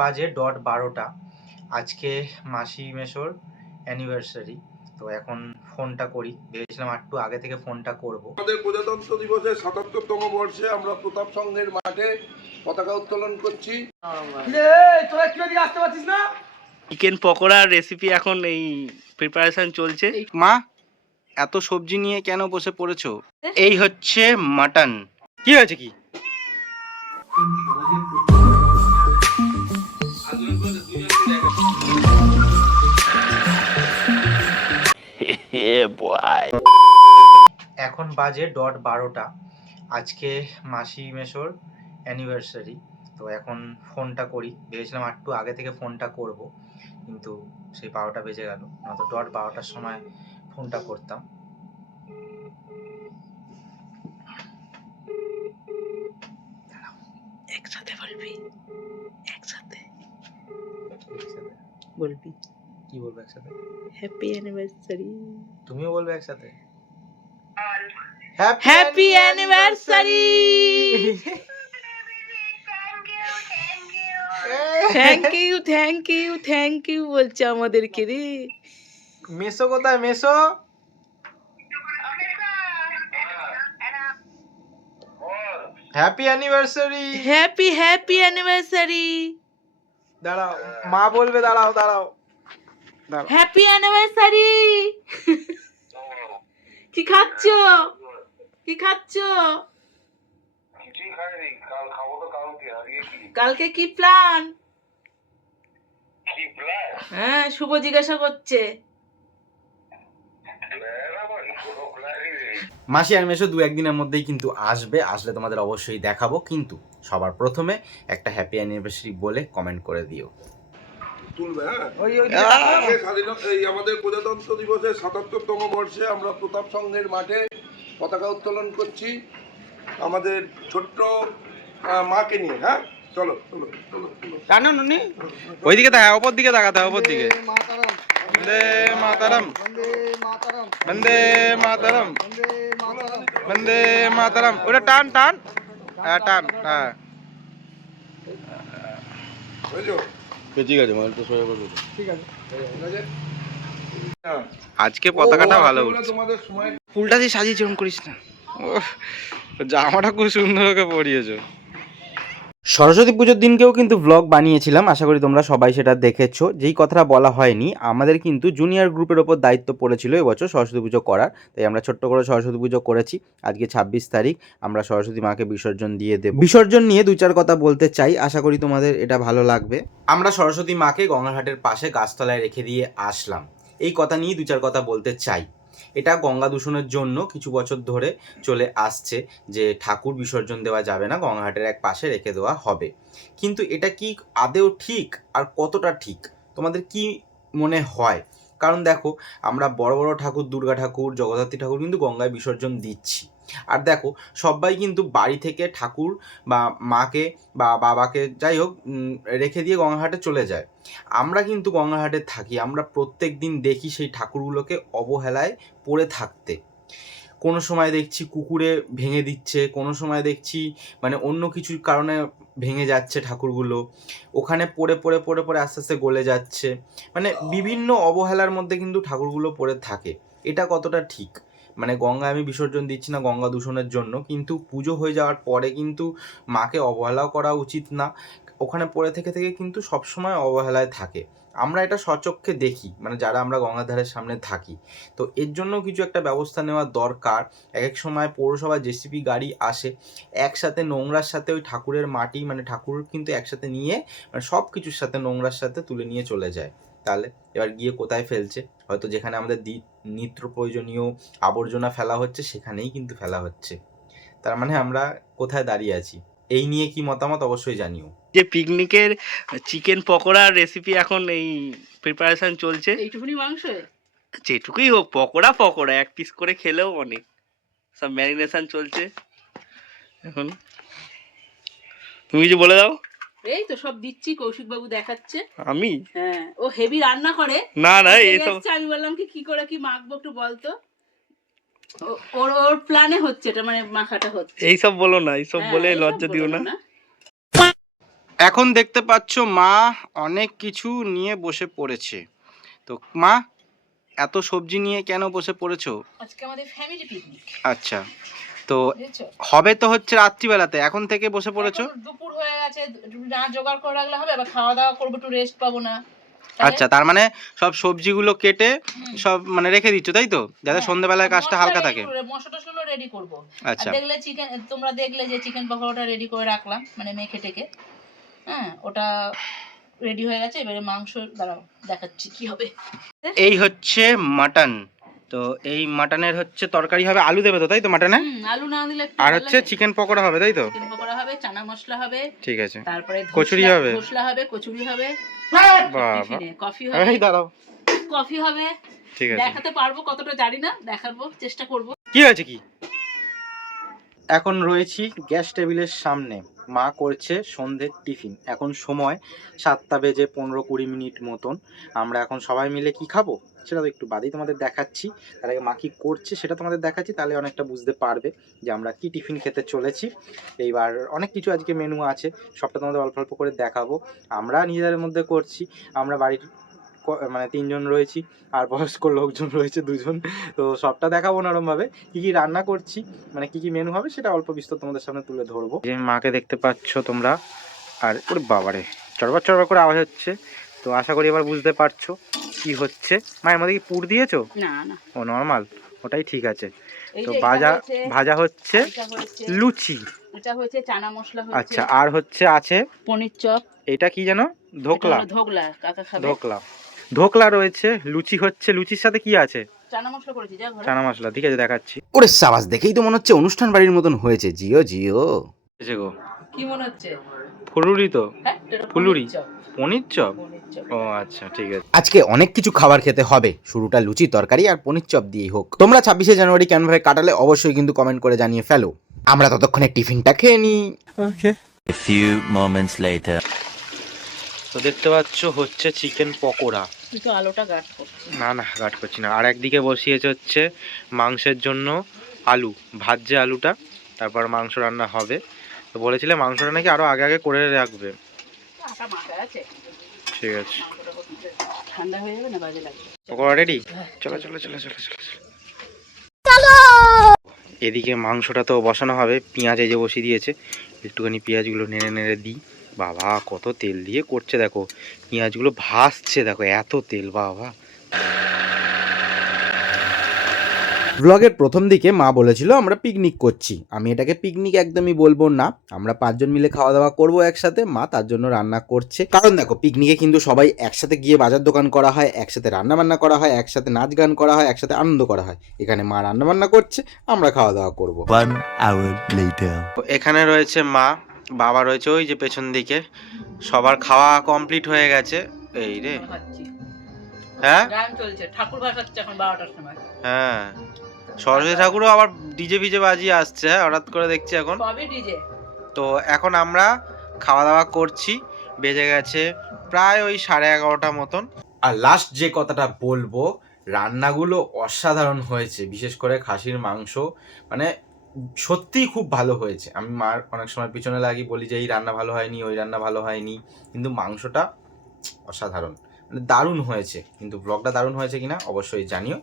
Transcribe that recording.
বাজে ডট 12টা। আজকে মাসি মেশোর অ্যানিভার্সারি, তো এখন ফোনটা করি, ভেবেছিলাম একটু আগে থেকে ফোনটা করব। আমাদের প্রজাতন্ত্র দিবসের ৭৭তম বর্ষে আমরা প্রতাপ সংঘের মাঠে পতাকা উত্তোলন করছি। চিকেন পকোড়ার রেসিপি এখন এই প্রিপারেশন চলছে। মা, এত সবজি নিয়ে কেন বসে পড়েছো? এই হচ্ছে মাটন। কি হয়েছে কি? এখন বাজে ডট 12টা। আজকে মাসি মেশোর অ্যানিভার্সারি, তো এখন ফোনটা করি, ভেবেছিলাম একটু আগে থেকে ফোনটা করব, কিন্তু সেই 12টা বেজে গেল, নয়তো ডট 12টার সময় ফোনটা করতাম। একসাথে বলবি, একসাথে একসাথে বলবি। কি বলবো একসাথে? Happy anniversary. তুমিও বলবে একসাথে? Happy anniversary. Thank you thank you thank you বলছে আমাদেরকে রে। মেসো কোথায়? মেসো happy anniversary. Happy happy anniversary. দাঁড়াও, মা বলবে, দাঁড়াও দাঁড়াও দাঁড়াও। Happy anniversary. কি খাচ্ছো? কি খাচ্ছো? কালকে কি প্ল্যান? হ্যাঁ, শুভ জিজ্ঞাসা করছে। মাসি আর মেসো দু একদিনের মধ্যেই কিন্তু আসবে, আসলে তোমাদের অবশ্যই দেখাবো, কিন্তু সবার প্রথমে একটা হ্যাপি অ্যানিভার্সারি বলে কমেন্ট করে দিও। তুলবে আমাদের প্রজাতন্ত্র দিবসের ৭৭তম বর্ষে আমরা প্রতাপ সংঘের মাঠে পতাকা উত্তোলন করছি আমাদের ছোট্ট মাকে নিয়ে। হ্যাঁ, চলো চলো চলো চলো। জানো নুনি, ওইদিকে তাকা, ওপর দিকে তাকাতে, ওপর দিকে। বন্দে মাতারম, বন্দে মাতারম, বন্দে মাতারম। ওটা টান টান, হ্যাঁ টান, হ্যাঁ বুঝলো? ঠিক আছে, মানে তো ঠিক আছে। আজকে পতাকাটা ভালো তোমাদের সময় ফুলটা দিয়ে সাজিয়েছে, ওরকম করিস না। জামাটা খুব সুন্দর ওকে পরিয়েছো। সরস্বতী পুজোর দিনকেও কিন্তু ব্লগ বানিয়েছিলাম, আশা করি তোমরা সবাই সেটা দেখেছো। যেই কথাটা বলা হয়নি, আমাদের কিন্তু জুনিয়র গ্রুপের ওপর দায়িত্ব পড়েছিল এবছর সরস্বতী পুজো করার, তাই আমরা ছোট্ট করে সরস্বতী পুজো করেছি। আজকে 26 তারিখ, আমরা সরস্বতী মাকে বিসর্জন দিয়ে দেব। বিসর্জন নিয়ে দু চার কথা বলতে চাই, আশা করি তোমাদের এটা ভালো লাগবে। আমরা সরস্বতী মাকে গঙ্গাঘাটের পাশে গাছতলায় রেখে দিয়ে আসলাম, এই কথা নিয়ে দু চার কথা বলতে চাই। এটা গঙ্গা দূষণের জন্য কিছু বছর ধরে চলে আসছে যে ঠাকুর বিসর্জন দেওয়া যাবে না, গঙ্গাঘাটের এক পাশে রেখে দেওয়া হবে। কিন্তু এটা কি আদেও ঠিক, আর কতটা ঠিক তোমাদের কি মনে হয়? কারণ দেখো, আমরা বড় বড় ঠাকুর, দুর্গা ঠাকুর, জগদ্ধাত্রী ঠাকুর কিন্তু গঙ্গায় বিসর্জন দিচ্ছি। আর দেখো, সবাই কিন্তু বাড়ি থেকে ঠাকুর বা মাকে বা বাবাকে যাই হোক রেখে দিয়ে গঙ্গাঘাটে চলে যায়। আমরা কিন্তু গঙ্গাঘাটে থাকি, আমরা প্রত্যেক দিন দেখি সেই ঠাকুরগুলোকে অবহেলায় পড়ে থাকতে। কোনো সময় দেখছি কুকুরে ভেঙে দিচ্ছে, কোনো সময় দেখছি মানে অন্য কিছুর কারণে ভেঙে যাচ্ছে ঠাকুরগুলো, ওখানে পড়ে পড়ে পড়ে পড়ে আস্তে আস্তে গলে যাচ্ছে, মানে বিভিন্ন অবহেলার মধ্যে কিন্তু ঠাকুরগুলো পড়ে থাকে। এটা কতটা ঠিক? মানে গঙ্গায় আমি বিসর্জন দিচ্ছি না গঙ্গা দূষণের জন্য, কিন্তু পুজো হয়ে যাওয়ার পরে কিন্তু মাকে অবহেলাও করা উচিত না। ওখানে পড়ে থেকে থেকে কিন্তু সবসময় অবহেলায় থাকে, আমরা এটা স্বচক্ষে দেখি, মানে যারা আমরা গঙ্গার ধারের সামনে থাকি। তো এর জন্য কিছু একটা ব্যবস্থা নেওয়া দরকার। এক এক সময় পৌরসভা জেসিপি গাড়ি আসে, একসাথে নোংরার সাথে ওই ঠাকুরের মাটি, মানে ঠাকুর কিন্তু একসাথে নিয়ে, মানে সব কিছুর সাথে নোংরার সাথে তুলে নিয়ে চলে যায়। তাহলে এবার গিয়ে কোথায় ফেলছে? হয়তো যেখানে আমাদের নিত্য প্রয়োজনীয় আবর্জনা ফেলা হচ্ছে সেখানেই কিন্তু ফেলা হচ্ছে। তার মানে আমরা কোথায় দাঁড়িয়ে আছি? এই নিয়ে কি মতামত অবশ্যই জানিও। যে পিকনিকের চিকেন পকোড়ার রেসিপি এখন এই প্রিপারেশন চলছে। এইটুকুনি মাংস, যেটুকুই হোক, পকোড়া পকোড়া এক পিস করে খেলেও অনেক। সব ম্যারিনেশন চলছে এখন। তুমি কিছু বলে দাও। এই তো সব দিচ্ছি, কৌশিক বাবু দেখাচ্ছে। আমি? হ্যাঁ, ও হেভি রান্না করে। না না, এইসব আমি বললাম কি করে কি মাখবো একটু বলতো। ওর ওর প্ল্যানে হচ্ছে এটা, মানে মাখাটা হচ্ছে। এইসব বলো না, এইসব বলে লজ্জা দিও না। এখন দেখতে পাচ্ছ মা অনেক কিছু নিয়ে বসে পড়েছে। তো মা, এত সবজি নিয়ে কেন বসে পড়েছো? আজকে আমাদের ফ্যামিলি পিকনিক। আচ্ছা, তো বুঝেছো? হবে তো হচ্ছে রাত্রিবেলাতে, এখন থেকে বসে পড়েছো? এখন দুপুর হয়ে গেছে, না জোগাড় করে রাখলে হবে, আবার খাওয়া দাওয়া করবো, একটু রেস্ট পাবো না। আচ্ছা, তার মানে সব সবজিগুলো কেটে সব মানে রেখে দিচ্ছ, তাই তো, যাতে সন্ধ্যেবেলায় কাজটা হালকা থাকে। মশলা টশলা রেডি করবো। আচ্ছা, দেখলে চিকেন, তোমরা দেখলে যে চিকেন পকোড়াটা রেডি করে রাখলাম, মানে মেখে টেকে, হ্যাঁ ওটা রেডি হয়ে গেছে। এবারে মাংস দাঁড়াও দেখাচ্ছি কি হবে। এই হচ্ছে মাটন। তো এই মাটনের হচ্ছে তরকারি হবে, আলু দেবে তো, তাই তো মাটনে? আলু না দিলে আর হচ্ছে চিকেন পকোড়া হবে, তাই তো? চিকেন পকোড়া হবে, চানা মশলা হবে, ঠিক আছে, তারপরে কচুরি হবে, মশলা হবে, কচুরি হবে, বাবা, কফি হবে, এই দাঁড়াও, কফি হবে। ঠিক আছে, দেখাতে পারবো কতটা জানি না, দেখাবো, চেষ্টা করব। কি হয়েছে কি? এখন রয়েছি গ্যাস টেবিলের সামনে, মা করছে সন্ধ্যের টিফিন। এখন সময় 7:15-20 মতন। আমরা এখন সবাই মিলে কি খাবো সেটা তো একটু বাদেই তোমাদের দেখাচ্ছি। তার আগে মা কি করছে সেটা তোমাদের দেখাচ্ছি, তাহলে অনেকটা বুঝতে পারবে যে আমরা কি টিফিন খেতে চলেছি। এইবার অনেক কিছু আজকে মেনু আছে, সবটা তোমাদের অল্প অল্প করে দেখাবো। আমরা নিজেদের মধ্যে করছি, আমরা বাড়ির মানে 3 জন রয়েছি, আর বয়স্ক লোকজন রয়েছে 2 জন। তো সবটা দেখাবো নরমভাবে, কি কি রান্না করছি, মানে কি কি মেনু হবে সেটা অল্প বিস্তর তোমাদের সামনে তুলে ধরবো। যে মাকে দেখতে পাচ্ছ তোমরা, আর ওরে বাবারে চড়বার চড়বার করে আওয়াজ হচ্ছে। তো আশা করি এবার বুঝতে পারছো কি হচ্ছে। মায়ের মধ্যে কি পুর দিয়েছো? না না, ও নর্মাল, ওটাই ঠিক আছে। এই তো যে ভাজা হচ্ছে এটা হচ্ছে লুচি। এটা হচ্ছে চানা মশলা হচ্ছে। আচ্ছা, আর হচ্ছে আছে পনির চপ। এটা কি জানো? ধোকলা। ধোকলা কাকা খাবে। ধোকলা রয়েছে, লুচি হচ্ছে, লুচির সাথে কি আছে? চানা মশলা করেছি, যা ঘরে। চানা মশলা, ঠিক আছে দেখাচ্ছি। ওরে সাবাস, দেখেই তো মনে হচ্ছে অনুষ্ঠান বাড়ির মতন হয়েছে। জিও জিও এসে গো, কি মনে হচ্ছে? ফুলুরি তো? হ্যাঁ, এটা ফুলুরি, পনির চপ। পনির চপ। ও আচ্ছা, ঠিক আছে। আজকে অনেক কিছু খাবার খেতে হবে, শুরুটা লুচি তরকারি আর পনির চপ দিয়েই হোক। তোমরা 26শে জানুয়ারি কেমন ভাবে কাটালে অবশ্যই কিন্তু কমেন্ট করে জানিয়ে ফেলো। আমরা ততক্ষণে টিফিনটা খেয়ে নিই। ওকে। A few moments later. তো দেখতে পাচ্ছ হচ্ছে চিকেন পকোড়া। তুই তো আলোটা গাঢ় করছিস। না না, গাট করছি না। আর একদিকে বসিয়েছে হচ্ছে মাংসের জন্য আলু, ভাজছে আলুটা, তারপর মাংস রান্না হবে। তো বলেছিলে মাংসটা নাকি আরো আগে আগে করে রাখবে। আটা মাখা আছে, ঠিক আছে, ঠান্ডা হয়ে যাবে না, বাজে লাগবে। পকোড়া রেডি। চলো চলো চলো চলো চলো চলো। এদিকে মাংসটা তো বসানো হবে, পেঁয়াজ এই যে বসিয়ে দিয়েছে, একটুখানি পেঁয়াজগুলো নেড়ে নেড়ে দিই। বাবা কত তেল দিয়ে করছে দেখো, পেঁয়াজগুলো ভাসছে দেখো, এত তেল বাবা। ব্লগের প্রথম দিকে মা বলেছিল আমরা পিকনিক করছি, আমি এটাকে পিকনিক একদমই বলবো না। আমরা 5 জন মিলে খাওয়া দাওয়া করবো একসাথে, মা তার জন্য রান্না করছে। কারণ দেখো, পিকনিকে কিন্তু সবাই একসাথে গিয়ে বাজার দোকান করা হয়, একসাথে রান্না বান্না করা হয়, একসাথে নাচ গান করা হয়, একসাথে আনন্দ করা হয়। এখানে মা রান্না বান্না করছে, আমরা খাওয়া দাওয়া করবো। 1 hour later. এখানে রয়েছে মা, বাবা রয়েছে ওই যে পেছন দিকে। সবার খাওয়া কমপ্লিট হয়ে গেছে। এই রে, হ্যাঁ গান চলছে, ঠাকুর ভাসাচ্ছে এখন 12টার সময়। হ্যাঁ, সরস্বতী ঠাকুরও আবার ডিজে ফিজে বাজিয়ে আসছে, হ্যাঁ হঠাৎ করে দেখছি এখন। সবই ডিজে। তো এখন আমরা খাওয়া দাওয়া করছি, বেজে গেছে প্রায় ওই 11:30 মতন। আর লাস্ট যে কথাটা বলবো, রান্নাগুলো অসাধারণ হয়েছে, বিশেষ করে খাসির মাংস মানে সত্যিই খুব ভালো হয়েছে। আমি মার অনেক সময় পিছনে লাগি, বলি যে এই রান্না ভালো হয়নি, ওই রান্না ভালো হয়নি, কিন্তু মাংসটা অসাধারণ, মানে দারুণ হয়েছে। কিন্তু ব্লগটা দারুণ হয়েছে কিনা অবশ্যই জানিও।